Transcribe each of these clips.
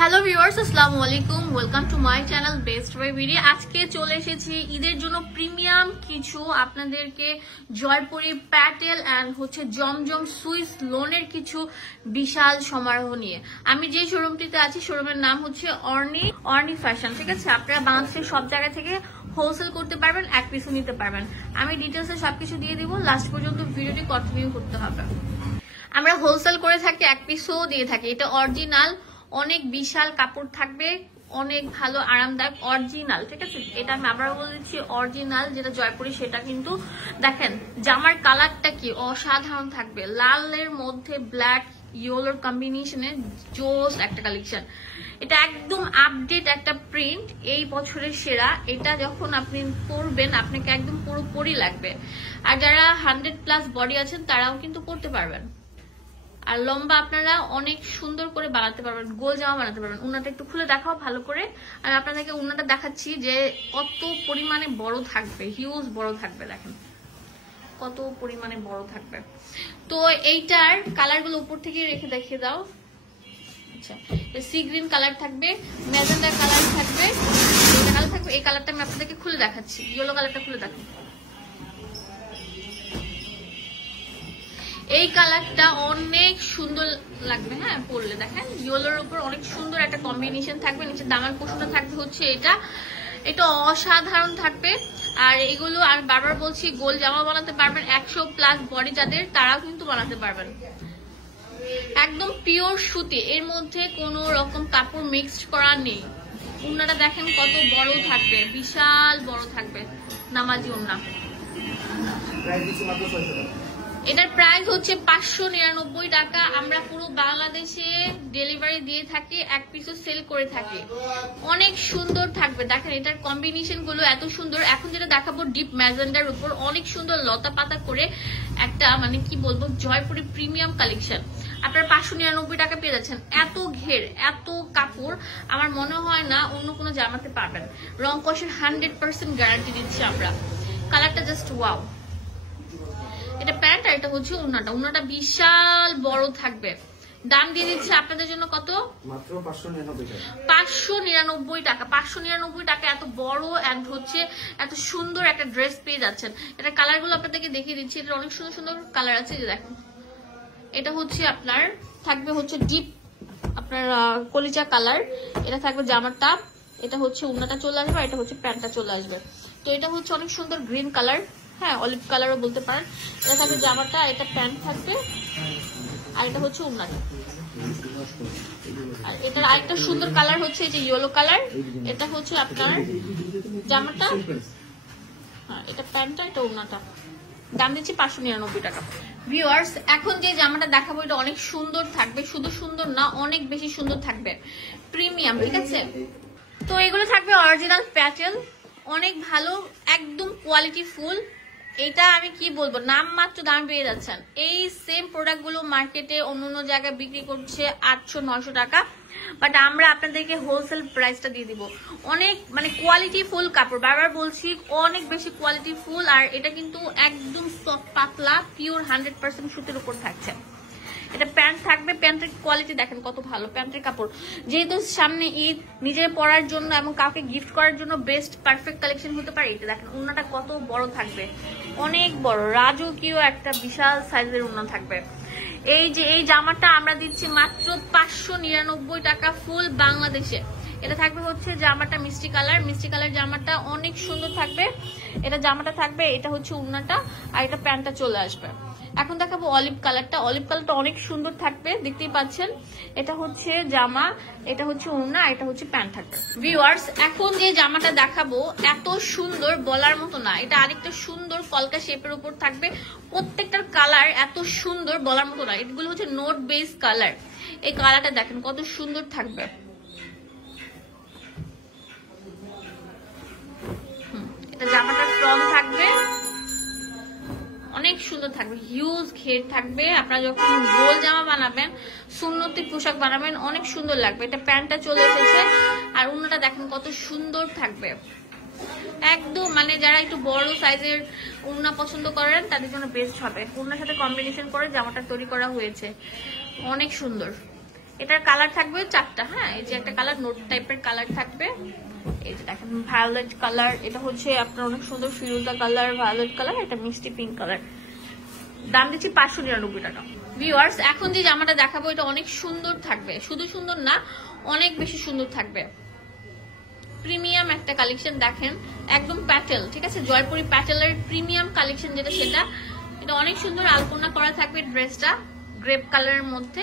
Hello viewers, আসসালামু আলাইকুম। Welcome to my channel best buy BD. আজকে চলে এসেছি ঈদের জন্য প্রিমিয়াম কিছু আপনাদেরকে Jaipuri Patel and Zamzam Swiss লোনের কিছু বিশাল সমারোহ নিয়ে। আমি যে শোরুমটিতে আছি শোরুমের নাম হচ্ছে অর্নি ফ্যাশন, ঠিক আছে? আপনারা বাংলাদেশের সব জায়গা থেকে হোলসেল করতে পারবেন, এক পিসও নিতে পারবেন। আমি ডিটেলসে সবকিছু দিয়ে দিব, লাস্ট পর্যন্ত ভিডিওটি কন্টিনিউ করতে হবে। আমরা হোলসেল করে থাকি, এক পিসও দিয়ে থাকি। এটা অরিজিনাল, অনেক বিশাল কাপড় থাকবে, অনেক ভালো আরামদায়ক, অরিজিনাল, ঠিক আছে? এটা আমি আবার বলেছি অরিজিনাল, যেটা জয়পুরি সেটা কিন্তু দেখেন জামার কালারটা কি অসাধারণ থাকবে। লালের মধ্যে ব্ল্যাক ইয়েলোর কম্বিনেশনে জোস একটা কালেকশন। এটা একদম আপডেট একটা প্রিন্ট, এই বছরের সেরা। এটা যখন আপনি পরবেন আপনাকে একদম পুরোপুরি লাগবে। আর যারা 100+ বডি আছেন তারাও কিন্তু পরতে পারবেন। আর লম্বা আপনারা অনেক সুন্দর করে বানাতে পারবেন, গোল জামা বানাতে পারবেন। উন্নাটা একটু খুলে দেখাও ভালো করে। আমি আপনাদেরকে উন্নাটা দেখাচ্ছি যে কত পরিমাণে বড় থাকবে, হিউজ বড় থাকবে। দেখেন কত পরিমাণে বড় থাকবে। তো এইটার কালারগুলো উপর থেকে রেখে দেখিয়ে দাও। আচ্ছা, সি গ্রিন কালার থাকবে, ম্যাজেন্ডা কালার থাকবে, কালার থাকবে। এই কালারটা আমি আপনাদেরকে খুলে দেখাচ্ছি, ইয়েলো কালারটা খুলে দেখাচ্ছি। এই কালারটা অনেক সুন্দর লাগবে, হ্যাঁ পরলে। দেখেন ইয়েলোর উপর অনেক সুন্দর একটা কম্বিনেশন থাকবে। নিচে দামাল পোশাকটা থাকবে হচ্ছে এটা অসাধারণ থাকবে। আর এগুলো আমি বারবার বলছি, গোল জামা বানাতে পারবেন, 100+ বডি যাদের তারাও কিন্তু বানাতে পারবেন। একদম পিওর সুতি, এর মধ্যে কোনো রকম কাপড় মিক্সড করা নেই। উন্নাটা দেখেন কত বড় থাকবে, বিশাল বড় থাকবে, নামাজি উন্না। এটার প্রাইস হচ্ছে 599 টাকা। আমরা পুরো বাংলাদেশে ডেলিভারি দিয়ে থাকি, এক পিসও সেল করে থাকি। অনেক সুন্দর থাকবে, দেখেন এটার কম্বিনেশন গুলো এত সুন্দর। এখন যেটা দেখাবো ডিপ ম্যাজেন্ডার উপর অনেক সুন্দর লতা পাতা করে একটা, মানে কি বলবো, জয়পুরি প্রিমিয়াম কালেকশন। আপনারা 599 টাকা পেয়ে যাচ্ছেন। এত ঘের, এত কাপড়, আমার মনে হয় না অন্য কোনো জামাতে পাবেন। রং কষের 100% গ্যারান্টি দিচ্ছি আমরা। কালারটা জাস্ট ওয়াও। এটা প্যান্ট আর এটা হচ্ছে উন্নাটা। উন্নাটা বিশাল বড় থাকবে। দাম দিয়ে দিচ্ছে আপনাদের জন্য কত? মাত্র 599 টাকা। 599 টাকা। 599 টাকা এত বড় এন্ড এত সুন্দর একটা ড্রেস পেয়ে যাচ্ছেন। এটা কালার গুলো আপনাদেরকে দেখিয়ে দিচ্ছি। এটা অনেক সুন্দর সুন্দর কালার আছে, যে দেখেন এটা হচ্ছে আপনার থাকবে ডিপ আপনার কলিজা কালার। এটা থাকবে জামাটা, এটা হচ্ছে উন্নাটা চলে আসবে, এটা হচ্ছে প্যান্টটা চলে আসবে। তো এটা হচ্ছে অনেক সুন্দর গ্রিন কালার, হ্যাঁ অলিভ কালারও বলতে পারেন। এটা থাকবে জামাটা, এটা প্যান্ট থাকবে, আর এটা হচ্ছে উন্নাটা। আর এটার আরেকটা সুন্দর কালার হচ্ছে এই যে ইয়েলো কালার। এটা হচ্ছে আপনার জামাটা, হ্যাঁ এটা প্যান্টটা, এটা উন্নাটা। দাম দিচ্ছি 599 টাকা। ভিউয়ার্স, এখন যে জামাটা দেখাবো এটা অনেক সুন্দর থাকবে, শুধু সুন্দর না অনেক বেশি সুন্দর থাকবে, প্রিমিয়াম, ঠিক আছে? তো এগুলো থাকবে অরিজিনাল প্যাটেল, অনেক ভালো, একদম কোয়ালিটি ফুল। এটা আমি কি বলবো, নাম মাত্র দাম পেয়ে যাচ্ছেন। এই সেম প্রোডাক্ট গুলো মার্কেটে অন্য জায়গায় বিক্রি করছে 800-900 টাকা, বাট আমরা আপনাদেরকে হোলসেল প্রাইসটা দিয়ে দিব। অনেক মানে কোয়ালিটি ফুল কাপড়, বারবার বলছি অনেক বেশি কোয়ালিটি ফুল। আর এটা কিন্তু একদম সফট পাতলা পিওর 100% সুতির উপর থাকছে। এটা প্যান্ট থাকবে, প্যান্টের কোয়ালিটি দেখেন কত ভালো। প্যান্টের কাপড় যেহেতু সামনে ঈদ, নিজের পরার জন্য এবং কাউকে গিফট করার জন্য বেস্ট পারফেক্ট কালেকশন হতে পারে। এটা দেখেন উন্নাটা কত বড় থাকবে, অনেক বড়, রাজকীয় একটা বিশাল সাইজের উন্না থাকবে। এই যে এই জামাটা আমরা দিচ্ছি মাত্র 599 টাকা ফুল বাংলাদেশে। এটা থাকবে জামাটা মিষ্টি কালার জামাটা অনেক সুন্দর থাকবে। এটা জামাটা থাকবে, এটা হচ্ছে উন্নাটা, আর এটা প্যান্টটা চলে আসবে। এখন দেখাবো অলিভ কালারটা। অলিভ কালারটা অনেক সুন্দর থাকবে, দেখতেই পাচ্ছেন। এটা হচ্ছে জামা, এটা হচ্ছে ওড়না, এটা হচ্ছে প্যান্ট থাকবে। ভিউয়ার্স, এখন যে জামাটা দেখাবো এত সুন্দর বলার মতো না। এটা আরেকটা সুন্দর কলকা শেপের উপর থাকবে, প্রত্যেকটার কালার এত সুন্দর বলার মতো না। এগুলো হচ্ছে নোট বেস কালার। এই কালারটা দেখেন কত সুন্দর থাকবে। এটা জামাটার ফ্রন্ট থাকবে, অনেক সুন্দর থাকবে, হিউজ ঘের থাকবে। আপনারা যখন গোল জামা বানাবেন, সুন্নতি পোশাক বানাবেন, অনেক সুন্দর লাগবে। এটা প্যান্টটা চলে এসেছে, আর উন্নাটা দেখেন কত সুন্দর থাকবে। একদম মানে যারা একটু বড় সাইজের উন্না পছন্দ করেন তাদের জন্য বেস্ট হবে। উন্নার সাথে কম্বিনেশন করে জামাটা তৈরি করা হয়েছে, অনেক সুন্দর। এটার কালার থাকবে 4টা। হ্যাঁ, এই যে একটা কালার নোট টাইপের কালার থাকবে, এই যে দেখেন ভায়োলেট কালার, এটা হচ্ছে আপনার অনেক সুন্দর ফিরোজা কালার, ভায়োলেট কালার, এটা মিষ্টি পিঙ্ক কালার। দাম দিচ্ছি 599 টাকা। ভিউয়ার্স, এখন যে জামাটা দেখাবো এটা অনেক সুন্দর থাকবে, শুধু সুন্দর না অনেক বেশি সুন্দর থাকবে। প্রিমিয়াম একটা কালেকশন দেখেন, একদম প্যাটেল, ঠিক আছে, জয়পুরি প্যাটেলের প্রিমিয়াম কালেকশন যেটা সেটা। এটা অনেক সুন্দর আলপনা করা থাকবে, ড্রেসটা গ্রেপ কালারের মধ্যে,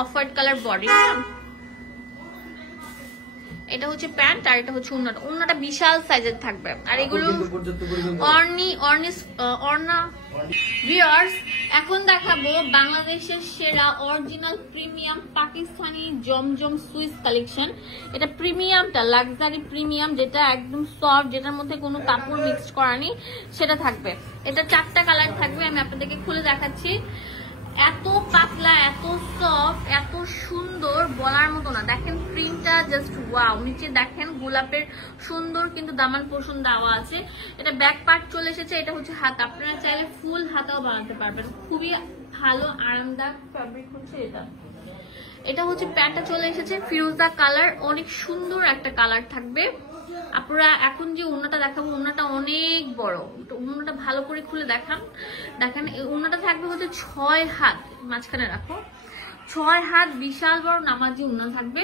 অফ হোয়াইট কালার বডি। এটা হচ্ছে প্যান্ট আর এটা হচ্ছে ওড়নাটা। ওড়নাটা বিশাল সাইজের থাকবে। আর এগুলো ভিউয়ার্স, এখন দেখাবো বাংলাদেশের সেরা অরিজিনাল প্রিমিয়াম পাকিস্তানি জমজম সুইস কালেকশন। এটা প্রিমিয়ামটা লাক্সারি প্রিমিয়াম, যেটা একদম সফট, যেটার মধ্যে কোনো কাপড় মিক্সড করা নেই সেটা থাকবে। এটা 4টা কালার থাকবে, আমি আপনাদেরকে খুলে দেখাচ্ছি। এত পাতলা, এত সফট, এত সুন্দর, বলার মতো না। দেখেন প্রিন্টটা জাস্ট ওয়াও। নিচে দেখেন গোলাপের সুন্দর কিন্তু দামান পোর্শন দেওয়া আছে। এটা ব্যাক পার্ট চলে এসেছে, এটা হচ্ছে হাত, আপনারা চাইলে ফুল হাতাও বানাতে পারবেন। খুবই ভালো আরামদায়ক ফ্যাব্রিক হচ্ছে এটা। এটা হচ্ছে প্যান্টটা চলে এসেছে ফিরোজা কালার, অনেক সুন্দর একটা কালার থাকবে। আপনারা এখন যে ওড়নাটা দেখাবো, ওড়নাটা অনেক বড়, ওড়নাটা ভালো করে খুলে দেখান। দেখেন এই ওড়নাটা থাকবে হচ্ছে 6 হাত, মাঝখানে রাখো, 6 হাত, বিশাল বড় নামাজি ওড়না থাকবে।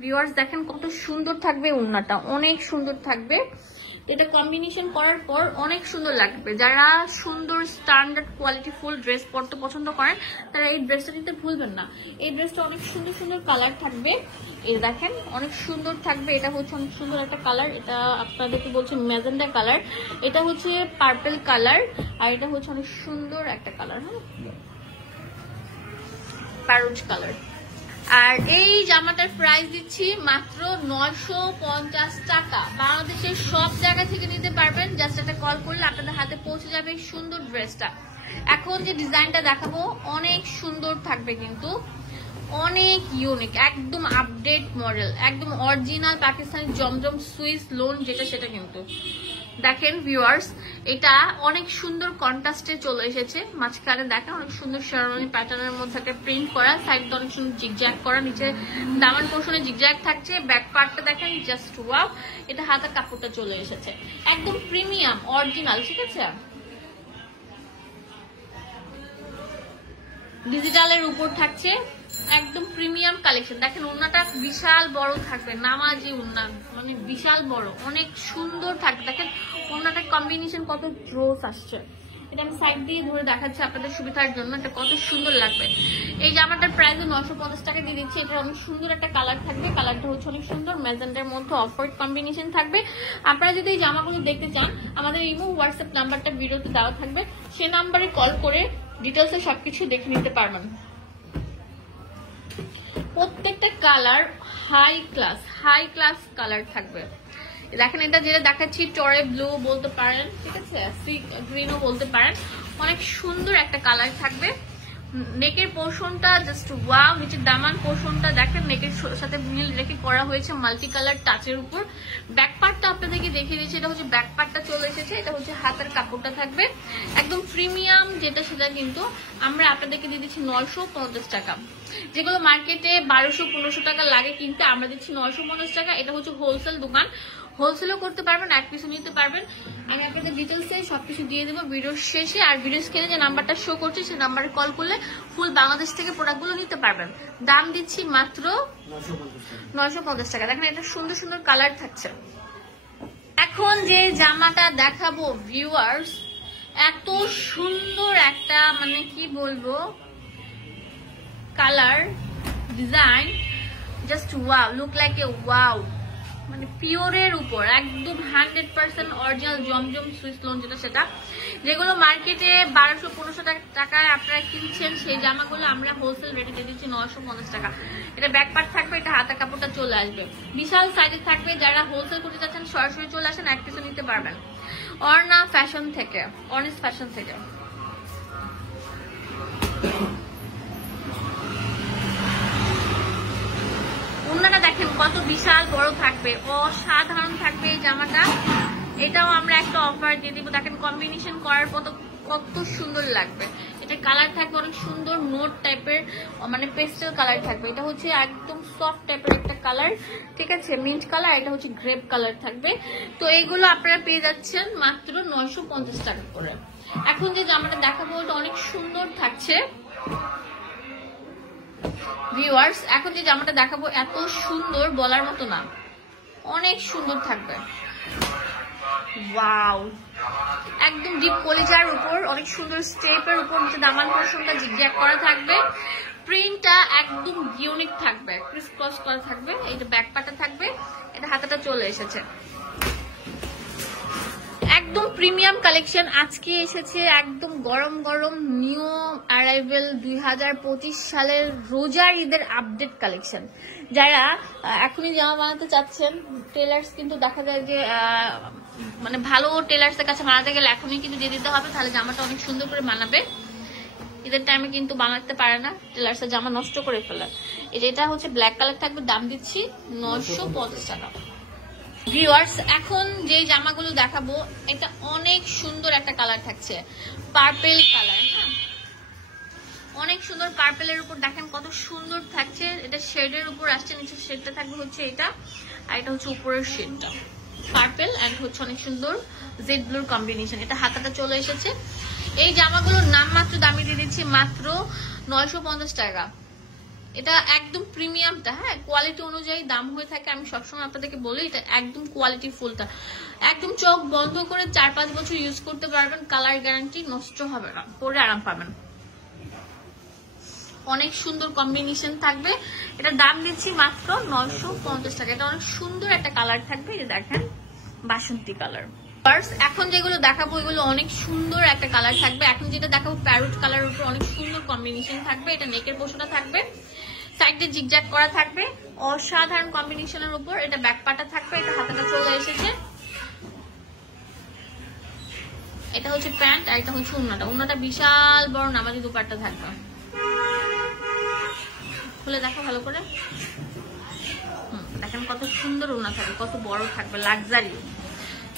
ভিউয়ার্স দেখেন কত সুন্দর থাকবে ওড়নাটা, অনেক সুন্দর থাকবে। এটা কম্বিনেশন করার পর অনেক সুন্দর লাগবে। যারা সুন্দর স্ট্যান্ডার্ড কোয়ালিটি ফুল ড্রেস পরতে পছন্দ করেন তারা এই ড্রেসটা নিতে ভুলবেন না। এই ড্রেসটা অনেক সুন্দর সুন্দর কালার থাকবে, এই দেখেন অনেক সুন্দর থাকবে। এটা হচ্ছে অনেক সুন্দর একটা কালার, এটা আপনাদেরকে বলছে ম্যাজেন্ডা কালার, এটা হচ্ছে পার্পল কালার, আর এটা হচ্ছে অনেক সুন্দর একটা কালার, হ্যাঁ প্যারোজ কালার। আর এই জামাটার প্রাইস দিচ্ছি মাত্র 950 টাকা। বাংলাদেশের সব জায়গা থেকে নিতে পারবেন, জাস্ট একটা কল করলে আপনাদের হাতে পৌঁছে যাবে সুন্দর ড্রেসটা। এখন যে ডিজাইনটা দেখাবো অনেক সুন্দর থাকবে, কিন্তু অনেক ইউনিক, একদম আপডেট মডেল, একদম অরিজিনাল পাকিস্তানি জমজম সুইস লোন যেটা সেটা। কিন্তু দেখেন ভিউয়ার্স, এটা অনেক সুন্দর কন্ট্রাস্টে চলে এসেছে। মাঝখানে দেখেন অনেক সুন্দর শেরওয়ানি প্যাটার্নের মধ্যে একটা প্রিন্ট করা, সাইড অনেক সুন্দর জিগজ্যাগ করা, নিচে দামান পোর্শনে জিগজ্যাগ থাকছে। ব্যাক পার্টটা দেখেন জাস্ট ওয়াও। এটা হাতের কাপড়টা চলে এসেছে একদম প্রিমিয়াম অরিজিনাল, ঠিক আছে, ডিজিটালের উপর থাকছে, একদম প্রিমিয়াম কালেকশন। দেখেন ওড়নাটা বিশাল বড় থাকবে, নামাজি ওড়না, মানে বিশাল বড়, অনেক সুন্দর থাকবে। দেখেন ওড়নাটার কম্বিনেশন কত জোস আসছে। এটা আমি সাইড দিয়ে ধরে দেখাচ্ছি আপনাদের সুবিধার জন্য, এটা কত সুন্দর লাগবে। এই জামাটার প্রাইস 950 টাকা দিয়ে দিচ্ছি। এটা অনেক সুন্দর একটা কালার থাকবে, কালারটা হচ্ছে অনেক সুন্দর, ম্যাজেন্ডার মধ্যে অফ হোয়াইট কম্বিনেশন থাকবে। আপনারা যদি এই জামাগুলো দেখতে চান, আমাদের ইমো হোয়াটসঅ্যাপ নাম্বারটা ভিডিওতে দেওয়া থাকবে, সে নাম্বারে কল করে ডিটেলসে সবকিছু দেখে নিতে পারবেন। প্রত্যেকটা কালার হাই ক্লাস কালার থাকবে। দেখেন এটা যেটা দেখাচ্ছি টরে ব্লু বলতে পারেন, ঠিক আছে, সি গ্রিনও বলতে পারেন, অনেক সুন্দর একটা কালার থাকবে। নেকের পোর্শনটা জাস্ট ওয়াও, নিচের দামান পোর্শনটা দেখেন নেকের সাথে মিল রেখে করা হয়েছে মাল্টি কালার টাচের উপর। ব্যাক পার্টটা আপনাদেরকে দেখিয়ে দিচ্ছি, এটা হচ্ছে ব্যাক পার্টটা চলে এসেছে, এটা হচ্ছে হাতের কাপড়টা থাকবে একদম প্রিমিয়াম যেটা সেটা। কিন্তু আমরা আপনাদেরকে দিয়ে দিচ্ছি 950 টাকা। যেগুলো মার্কেটে 1200-1500 টাকা লাগে কিনতে, আমরা দিচ্ছি 950 টাকা। এটা হচ্ছে হোলসেল দোকান, হোলসেলও করতে পারবেন, এক পিসও নিতে পারবেন। আমি আপনাদের ডিটেলসে সবকিছু দিয়ে দেবো ভিডিওর শেষে। আর ভিডিও স্ক্রিনে যে নাম্বারটা শো করছে সেই নাম্বারে কল করলে ফুল বাংলাদেশ থেকে প্রোডাক্টগুলো নিতে পারবেন। দাম দিচ্ছি মাত্র 950 টাকা। দেখেন এটা সুন্দর সুন্দর কালার থাকছে। এখন যে জামাটা দেখাবো ভিউয়ার্স, এত সুন্দর একটা, মানে কি বলবো, colour design just wow, look like a wow, মানে পিওরের উপর একদম 100% অরিজিনাল জমজম সুইস লোন যেটা সেটা। যেগুলো মার্কেটে 1200-1500 টাকায় আপনারা কিনছেন, সেই জামাগুলো আমরা হোলসেল রেটে দিয়ে দিচ্ছি 950 টাকা। এটা ব্যাক পার্ট থাকবে, এটা হাতা কাপড়টা চলে আসবে, বিশাল সাইজের থাকবে। যারা হোলসেল করতে চাচ্ছেন সরাসরি চলে আসেন, এক পিসও নিতে পারবেন। অর্না ফ্যাশন থেকে, অনেস্ট ফ্যাশন থেকে। ওড়নাটা দেখেন কত বিশাল বড় থাকবে, অসাধারণ থাকবে এই জামাটা। এটাও আমরা একটা অফার দিয়ে দিব। দেখেন কম্বিনেশন করার পর কত সুন্দর লাগবে। এটা কালার থাকবে অনেক সুন্দর নোট টাইপের, মানে পেস্টেল কালার থাকবে। এটা হচ্ছে একদম সফট টাইপের একটা কালার, ঠিক আছে, মিন্ট কালার। এটা হচ্ছে গ্রেপ কালার থাকবে। তো এইগুলো আপনারা পেয়ে যাচ্ছেন মাত্র 950 টাকা করে। এখন যে জামাটা দেখাবো ওটা অনেক সুন্দর থাকছে ভিউয়ার্স। এখন যে জামাটা দেখাবো এত সুন্দর বলার মতো না, অনেক সুন্দর থাকবে। ওয়াও, একদম ডিপ কলিজার উপর অনেক সুন্দর স্টেপের উপর নিচে দামান পোরশনটা জিগজ্যাগ করা থাকবে। প্রিন্টটা একদম ইউনিক থাকবে, ক্রিস ক্রস করা থাকবে। এইটা ব্যাক পাটা থাকবে, এটা হাতাটা চলে এসেছে। একদম প্রিমিয়াম কালেকশন আজকে এসেছে, একদম গরম গরম নিউ অ্যারাইভেল 2025 সালের রোজার ঈদের আপডেট কালেকশন। যারা এখনই জামা বানাতে চাচ্ছেন, টেলার্স কিন্তু দেখা যায় যে মানে ভালো টেলার্সের কাছে বানাতে গেলে এখনই কিন্তু দিয়ে দিতে হবে, তাহলে জামাটা অনেক সুন্দর করে বানাবে। ঈদের টাইমে কিন্তু বানাতে পারে না, টেলার্সের জামা নষ্ট করে ফেলে। এটা হচ্ছে ব্ল্যাক কালার থাকবে, দাম দিচ্ছি 950 টাকা। ভিউয়ার্স, এখন যে জামাগুলো দেখাবো এটা অনেক সুন্দর একটা কালার থাকছে, পার্পেল কালার। হ্যাঁ, অনেক সুন্দর পার্পেলের উপর দেখেন কত সুন্দর থাকছে। এটা শেডের উপর আসছে, নিচে শেডটা থাকবে হচ্ছে এটা, আর এটা হচ্ছে উপরের শেডটা পার্পেল এন্ড হচ্ছে অনেক সুন্দর জেড ব্লুর কম্বিনেশন। এটা হাতাটা চলে এসেছে। এই জামাগুলোর নাম মাত্র দামি দিয়ে দিচ্ছি মাত্র 950 টাকা। এটা একদম প্রিমিয়ামটা, হ্যাঁ, কোয়ালিটি অনুযায়ী দাম হয়ে থাকে। আমি সবসময় আপনাদেরকে বলি এটা একদম কোয়ালিটি ফুলটা, একদম চোখ বন্ধ করে 4-5 বছর ইউজ করতে পারবেন, কালার গ্যারান্টি, নষ্ট হবে না, পরে আরাম পাবেন। অনেক সুন্দর কম্বিনেশন থাকবে। এটা দাম দিচ্ছি মাত্র 950 টাকা। এটা অনেক সুন্দর একটা কালার থাকবে, এটা দেখেন বাসন্তী কালার। এখন যেগুলো দেখাবো এগুলো অনেক সুন্দর একটা কালার থাকবে। এখন যেটা দেখাবো প্যারোট কালারের উপর অনেক সুন্দর কম্বিনেশন থাকবে। এটা নেকের পোর্শনটা থাকবে, সাইডে জিগজ্যাগ করা থাকবে, অসাধারণ কম্বিনেশনের উপর। এটা ব্যাক পাটা থাকবে, এটা হাতাটা চলে এসেছে। এটা হচ্ছে প্যান্ট, আর এটা হচ্ছে ওড়নাটা। ওড়নাটা বিশাল বড় নামাজি দুপাট্টা থাকবে। খুলে দেখো ভালো করে, দেখেন কত সুন্দর ওড়না থাকবে, কত বড় থাকবে, লাক্সারি।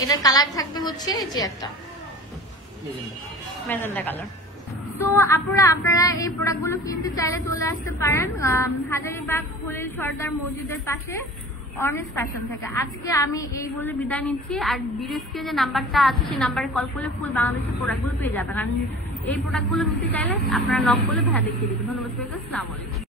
এটার কালার থাকবে হচ্ছে যে একটা ম্যাজেন্ডা কালার। তো আপনারা এই প্রোডাক্টগুলো কিনতে চাইলে চলে আসতে পারেন হাজারীবাগ খলিল সর্দার মসজিদের পাশে অর্নিস ফ্যাশন থেকে। আজকে আমি এই বলে বিদায় নিচ্ছি। আর ভিডিওতে যে নাম্বারটা আছে সেই নাম্বারে কল করলে ফুল বাংলাদেশের প্রোডাক্টগুলো পেয়ে যাবেন। আর এই প্রোডাক্টগুলো নিতে চাইলে আপনারা নক করলে ভাইয়া দেখিয়ে দেবেন। ধন্যবাদ, আসসালামু আলাইকুম।